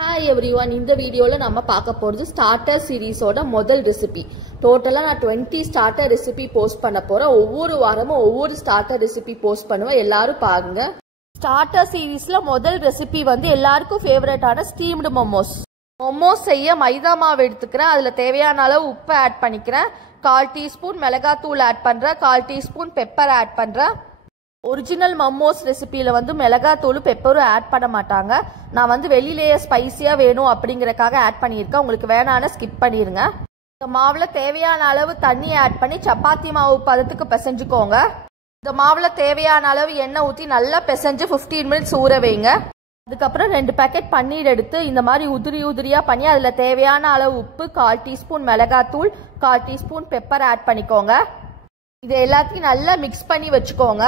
Hi everyone, இந்த வீடியோல நம்ம பார்க்க போறது ஸ்டார்டர் சீரிஸோட முதல் ரெசிபி. டோட்டலா நான் 20 ஸ்டார்டர் ரெசிபி போஸ்ட் பண்ண போறேன். ஒவ்வொரு வாரமும் ஒவ்வொரு ஸ்டார்டர் ரெசிபி போஸ்ட் பண்ணுவேன். எல்லாரும் பாருங்க. ஸ்டார்டர் சீரிஸ்ல முதல் ரெசிபி வந்து எல்லாருக்கும் ஃபேவரட்டான ஸ்டீம்டு மோமோஸ். மோமோஸ் செய்ய மைதா மாவு எடுத்துக்கிறேன். அதுல தேவையான அளவு உப்பு ஆட் பண்ணிக்கிறேன். 1/4 டீஸ்பூன் மிளகாத்தூள் ஆட் பண்றேன். 1/4 டீஸ்பூன் பெப்பர் ஆட் பண்றேன். ஒரிஜினல் மோமோஸ் ரெசிபியில் வந்து மிளகாத்தூள் பெப்பரும் ஆட் பண்ண மாட்டாங்க. நான் வந்து வெளியிலேயே ஸ்பைசியாக வேணும் அப்படிங்கிறக்காக ஆட் பண்ணியிருக்கேன். உங்களுக்கு வேணான்னு ஸ்கிப் பண்ணிடுங்க. இந்த மாவில் தேவையான அளவு தண்ணி ஆட் பண்ணி சப்பாத்தி மாவு பதத்துக்கு பிசைஞ்சுக்கோங்க. இந்த மாவில் தேவையான அளவு எண்ணெய் ஊற்றி நல்லா பிசைஞ்சு 15 மினிட்ஸ் ஊற வைங்க. அதுக்கப்புறம் 2 பேக்கெட் பன்னீர் எடுத்து இந்த மாதிரி உதிரி உதிரியாக பண்ணி அதில் தேவையான அளவு உப்பு, 1/4 டீஸ்பூன் மிளகாத்தூள், 1/4 டீஸ்பூன் பெப்பர் ஆட் பண்ணிக்கோங்க. இது எல்லாத்தையும் நல்லா மிக்ஸ் பண்ணி வச்சுக்கோங்க.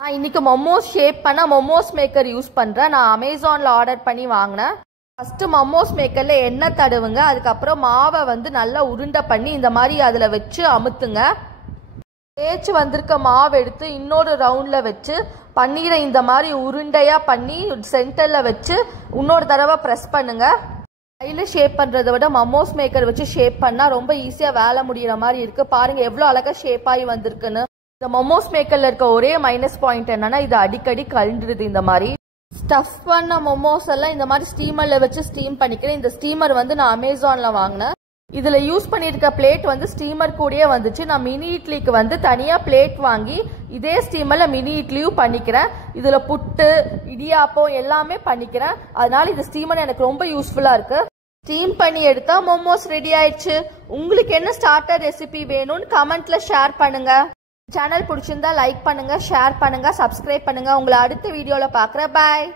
நான் இன்னைக்கு மொமோஸ் ஷேப் பண்ண மொமோஸ் மேக்கர் யூஸ் பண்ணுறேன். நான் அமேசானில் ஆர்டர் பண்ணி வாங்கினேன். ஃபஸ்ட்டு மொமோஸ் மேக்கரில் எண்ணெய் தடவுங்க. அதுக்கப்புறம் மாவை வந்து நல்லா உருண்டை பண்ணி இந்த மாதிரி அதில் வச்சு அமுத்துங்க. தேய்ச்சி வந்திருக்க மாவு எடுத்து இன்னொரு ரவுண்டில் வச்சு பன்னீரை இந்த மாதிரி உருண்டையாக பண்ணி சென்டரில் வச்சு இன்னொரு தடவை ப்ரெஸ் பண்ணுங்க. கையில் ஷேப் பண்ணுறதை விட மொமோஸ் மேக்கர் வச்சு ஷேப் பண்ணால் ரொம்ப ஈஸியாக வேலை முடிகிற மாதிரி இருக்குது. பாருங்கள் எவ்வளோ அழகாக ஷேப் ஆகி வந்திருக்குன்னு. இந்த மொமோஸ் மேக்கர்ல இருக்க ஒரே மைனஸ் பாயிண்ட் என்னன்னா இது அடிக்கடி கலண்டுருது. இந்த மாதிரி ஸ்டஃப் பண்ண மொமோஸ் எல்லாம் இந்த மாதிரி ஸ்டீமர்ல வச்சு ஸ்டீம் பண்ணிக்கிறேன். இந்த ஸ்டீமர் வந்து நான் அமேசான்ல வாங்கினேன். இதுல யூஸ் பண்ணிருக்க பிளேட் வந்து ஸ்டீமர் கூடயே வந்துச்சு. நான் மினி இட்லிக்கு வந்து தனியா பிளேட் வாங்கி இதே ஸ்டீமர்ல மினி இட்லியும் பண்ணிக்கிறேன். இதுல புட்டு, இடியாப்பம் எல்லாமே பண்ணிக்கிறேன். அதனால இந்த ஸ்டீமர் எனக்கு ரொம்ப யூஸ்ஃபுல்லா இருக்கு. ஸ்டீம் பண்ணி எடுத்தா மொமோஸ் ரெடி ஆயிடுச்சு. உங்களுக்கு என்ன ஸ்டார்டர் ரெசிபி வேணும்னு கமெண்ட்ல ஷேர் பண்ணுங்க. சேனல் பிடிச்சிருந்தா லைக் பண்ணுங்க, ஷேர் பண்ணுங்க, சப்ஸ்கிரைப் பண்ணுங்க. உங்களை அடுத்த வீடியோல பார்க்குறேன். பாய்.